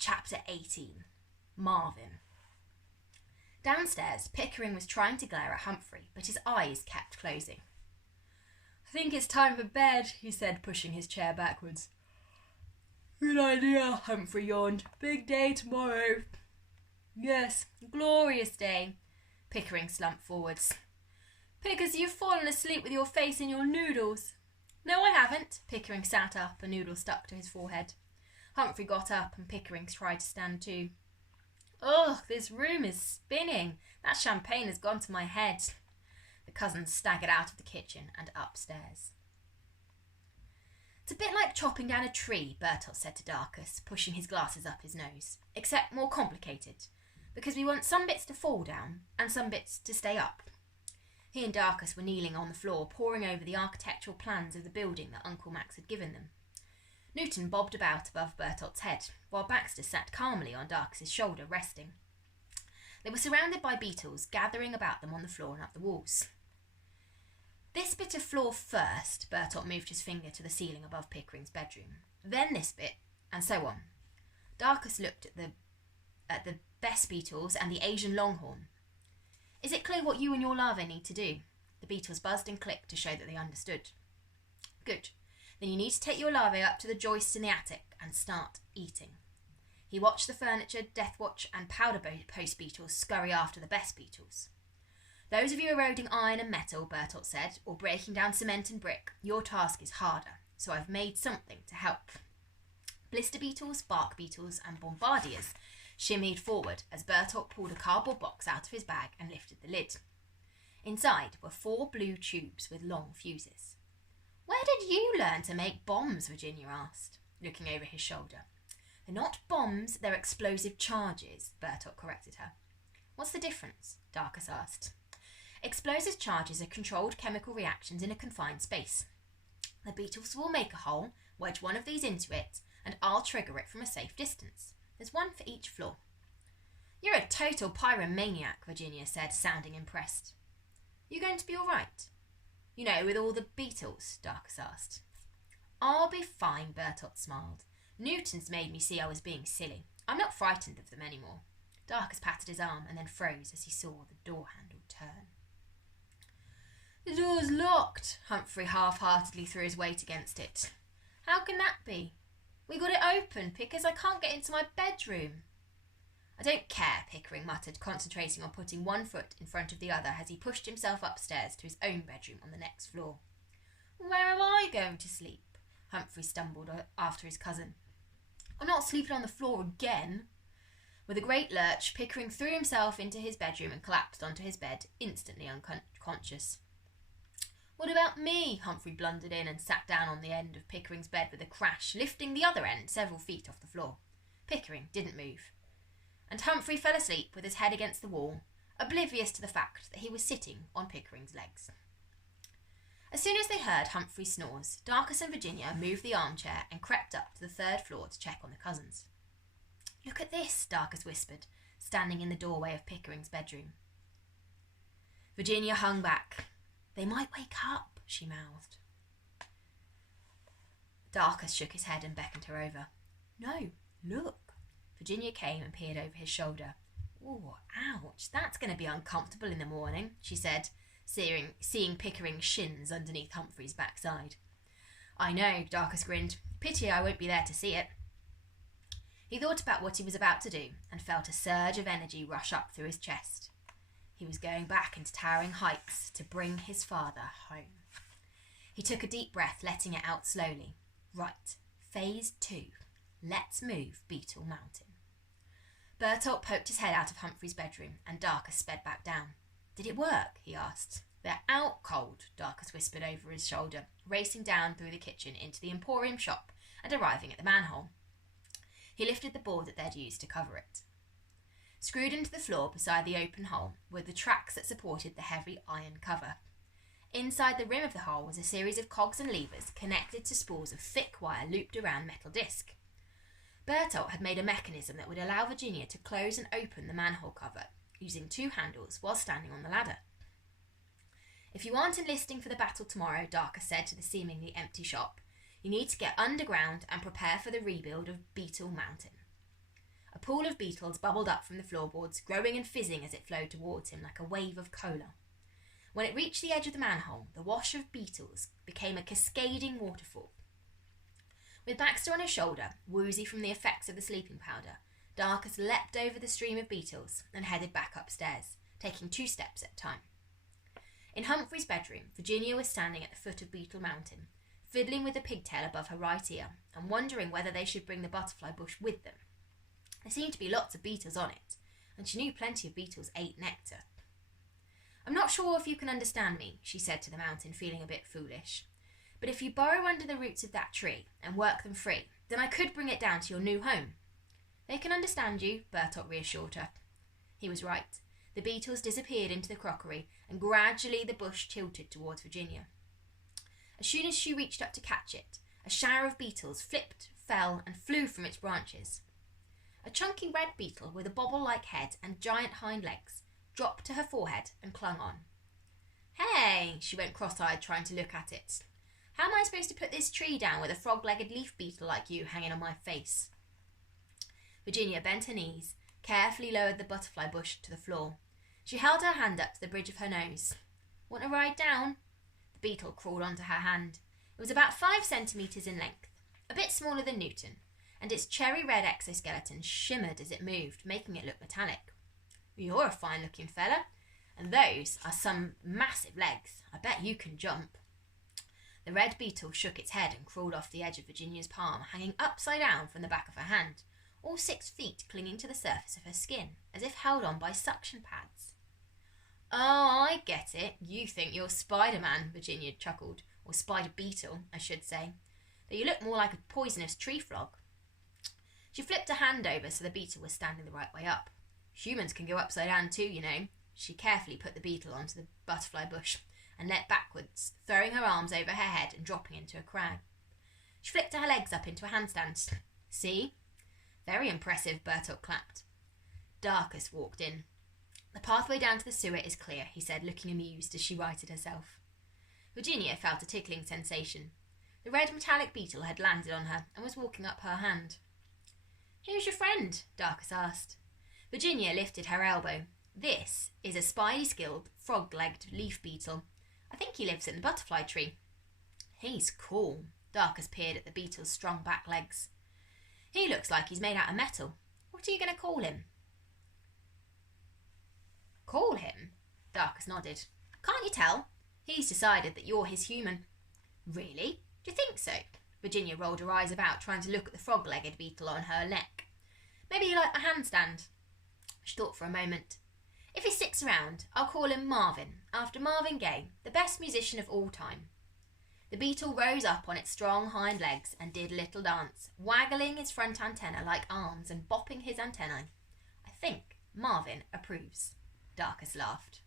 Chapter 18. Marvin. Downstairs, Pickering was trying to glare at Humphrey, but his eyes kept closing. "I think it's time for bed," he said, pushing his chair backwards. "Good idea," Humphrey yawned. "Big day tomorrow." "Yes, glorious day." Pickering slumped forwards. "Pickers, you've fallen asleep with your face in your noodles." "No, I haven't." Pickering sat up, a noodle stuck to his forehead. Humphrey got up and Pickering tried to stand too. "Ugh, this room is spinning. That champagne has gone to my head." The cousins staggered out of the kitchen and upstairs. "It's a bit like chopping down a tree," Bertolt said to Darcus, pushing his glasses up his nose, "except more complicated, because we want some bits to fall down and some bits to stay up." He and Darcus were kneeling on the floor, poring over the architectural plans of the building that Uncle Max had given them. Newton bobbed about above Bertolt's head, while Baxter sat calmly on Darcus's shoulder, resting. They were surrounded by beetles, gathering about them on the floor and up the walls. "This bit of floor first," Bertolt moved his finger to the ceiling above Pickering's bedroom. "Then this bit, and so on." Darcus looked at the best beetles and the Asian longhorn. "Is it clear what you and your larvae need to do?" The beetles buzzed and clicked to show that they understood. "Good. Then you need to take your larvae up to the joists in the attic and start eating." He watched the furniture, deathwatch and powder post beetles scurry after the best beetles. "Those of you eroding iron and metal," Bertolt said, "or breaking down cement and brick, your task is harder, so I've made something to help." Blister beetles, bark beetles and bombardiers shimmied forward as Bertolt pulled a cardboard box out of his bag and lifted the lid. Inside were 4 blue tubes with long fuses. "Where did you learn to make bombs?" Virginia asked, looking over his shoulder. "They're not bombs, they're explosive charges," Bertolt corrected her. "What's the difference?" Darcus asked. "Explosive charges are controlled chemical reactions in a confined space. The beetles will make a hole, wedge one of these into it, and I'll trigger it from a safe distance. There's one for each floor." "You're a total pyromaniac," Virginia said, sounding impressed. "You going to be all right? You know, with all the beetles?" Darcus asked. "I'll be fine," Bertolt smiled. "Newton's made me see I was being silly. I'm not frightened of them anymore." Darcus patted his arm and then froze as he saw the door handle turn. "The door's locked." Humphrey half-heartedly threw his weight against it. "How can that be? We got it open, Pickers. I can't get into my bedroom." "I don't care," Pickering muttered, concentrating on putting one foot in front of the other as he pushed himself upstairs to his own bedroom on the next floor. "Where am I going to sleep?" Humphrey stumbled after his cousin. "I'm not sleeping on the floor again." With a great lurch, Pickering threw himself into his bedroom and collapsed onto his bed, instantly unconscious. "What about me?" Humphrey blundered in and sat down on the end of Pickering's bed with a crash, lifting the other end several feet off the floor. Pickering didn't move, and Humphrey fell asleep with his head against the wall, oblivious to the fact that he was sitting on Pickering's legs. As soon as they heard Humphrey's snores, Darcus and Virginia moved the armchair and crept up to the 3rd floor to check on the cousins. "Look at this," Darcus whispered, standing in the doorway of Pickering's bedroom. Virginia hung back. "They might wake up," she mouthed. Darcus shook his head and beckoned her over. "No, look." Virginia came and peered over his shoulder. "Oh, ouch, that's going to be uncomfortable in the morning," she said, seeing Pickering's shins underneath Humphrey's backside. "I know," Darcus grinned. "Pity I won't be there to see it." He thought about what he was about to do and felt a surge of energy rush up through his chest. He was going back into towering heights to bring his father home. He took a deep breath, letting it out slowly. Right, phase 2. Let's move Beetle Mountain. Bertolt poked his head out of Humphrey's bedroom and Darcus sped back down. "Did it work?" he asked. "They're out cold," Darcus whispered over his shoulder, racing down through the kitchen into the Emporium shop and arriving at the manhole. He lifted the board that they'd used to cover it. Screwed into the floor beside the open hole were the tracks that supported the heavy iron cover. Inside the rim of the hole was a series of cogs and levers connected to spools of thick wire looped around metal disc. Bertolt had made a mechanism that would allow Virginia to close and open the manhole cover, using 2 handles while standing on the ladder. "If you aren't enlisting for the battle tomorrow," Darcus said to the seemingly empty shop, "you need to get underground and prepare for the rebuild of Beetle Mountain." A pool of beetles bubbled up from the floorboards, growing and fizzing as it flowed towards him like a wave of cola. When it reached the edge of the manhole, the wash of beetles became a cascading waterfall. With Baxter on his shoulder, woozy from the effects of the sleeping powder, Darkus leapt over the stream of beetles and headed back upstairs, taking 2 steps at a time. In Humphrey's bedroom, Virginia was standing at the foot of Beetle Mountain, fiddling with the pigtail above her right ear and wondering whether they should bring the butterfly bush with them. There seemed to be lots of beetles on it, and she knew plenty of beetles ate nectar. "I'm not sure if you can understand me," she said to the mountain, feeling a bit foolish. "But if you burrow under the roots of that tree and work them free, then I could bring it down to your new home." "They can understand you," Bertot reassured her. He was right. The beetles disappeared into the crockery, and gradually the bush tilted towards Virginia. As soon as she reached up to catch it, a shower of beetles flipped, fell, and flew from its branches. A chunky red beetle with a bobble-like head and giant hind legs dropped to her forehead and clung on. "Hey," she went cross-eyed, trying to look at it. "How am I supposed to put this tree down with a frog-legged leaf beetle like you hanging on my face?" Virginia bent her knees, carefully lowered the butterfly bush to the floor. She held her hand up to the bridge of her nose. "Want to ride down?" The beetle crawled onto her hand. It was about 5 centimetres in length, a bit smaller than Newton, and its cherry-red exoskeleton shimmered as it moved, making it look metallic. "You're a fine-looking fella, and those are some massive legs. I bet you can jump." The red beetle shook its head and crawled off the edge of Virginia's palm, hanging upside down from the back of her hand, all 6 feet clinging to the surface of her skin, as if held on by suction pads. "Oh, I get it. You think you're Spider-Man," Virginia chuckled. "Or Spider-Beetle, I should say. Though you look more like a poisonous tree frog." She flipped her hand over so the beetle was standing the right way up. "Humans can go upside down too, you know." She carefully put the beetle onto the butterfly bush and leapt backwards, throwing her arms over her head and dropping into a crag. She flicked her legs up into a handstand. "See?" "Very impressive," Bertot clapped. Darkus walked in. "The pathway down to the sewer is clear," he said, looking amused as she righted herself. Virginia felt a tickling sensation. The red metallic beetle had landed on her and was walking up her hand. "Who's your friend?" Darkus asked. Virginia lifted her elbow. "This is a spidey-skilled, frog-legged leaf beetle. I think he lives in the butterfly tree." "He's cool." Darkus peered at the beetle's strong back legs. "He looks like he's made out of metal. What are you going to call him?" "Call him?" Darkus nodded. "Can't you tell? He's decided that you're his human." "Really? Do you think so?" Virginia rolled her eyes about, trying to look at the frog-legged beetle on her neck. "Maybe you like a handstand?" She thought for a moment. "If he sticks around, I'll call him Marvin, after Marvin Gaye, the best musician of all time." The beetle rose up on its strong hind legs and did a little dance, waggling his front antennae like arms and bopping his antennae. "I think Marvin approves." Darkus laughed.